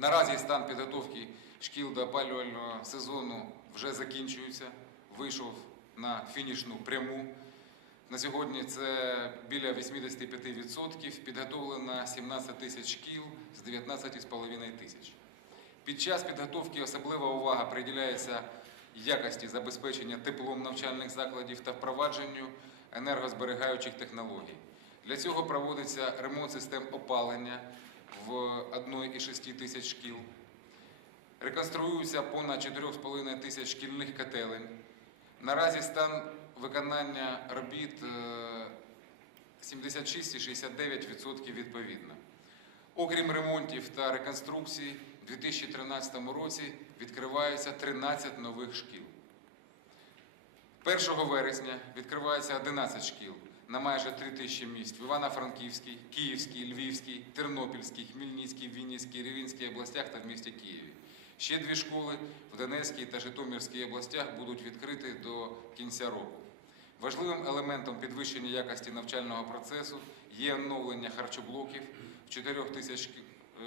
Наразі стан підготовки шкіл до опалювального сезону вже закінчується, вийшов на фінішну пряму. На сьогодні це біля 85%, підготовлено 17 тисяч шкіл з 19,5 тисяч. Під час підготовки особлива увага приділяється якості забезпечення теплом навчальних закладів та впровадженню енергозберігаючих технологій. Для цього проводиться ремонт систем опалення в 1,6 тисяч шкіл. Реконструюється понад 4,5 тисяч шкільних котелень. Наразі стан виконання робіт е, 76 і 69% відповідно. Окрім ремонтів та реконструкцій, у 2013 році відкривається 13 нових шкіл. 1 вересня відкривається 11 шкіл на майже 3 тисячі місць в Івано-Франківській, Київській, Львівській, Тернопільській, Хмельницькій, Вінницькій, Рівненській областях та в місті Києві. Ще дві школи в Донецькій та Житомирській областях будуть відкриті до кінця року. Важливим елементом підвищення якості навчального процесу є оновлення харчоблоків в 4 тисяч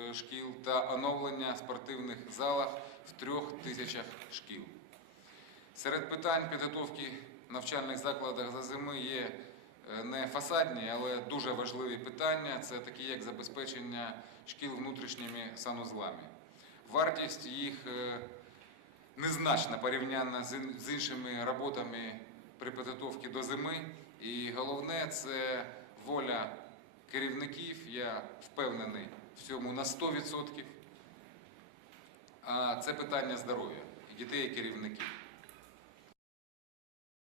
е, шкіл та оновлення спортивних залах в 3 тисячах шкіл. Серед питань підготовки навчальних закладах за зими є не фасадні, але дуже важливі питання. Це такі, як забезпечення шкіл внутрішніми санузлами. Вартість їх е, незначна порівняно з іншими роботами при підготовці до зими. І головне це воля керівників. Я впевнений в цьому на 100%. А це питання здоров'я дітей і керівників.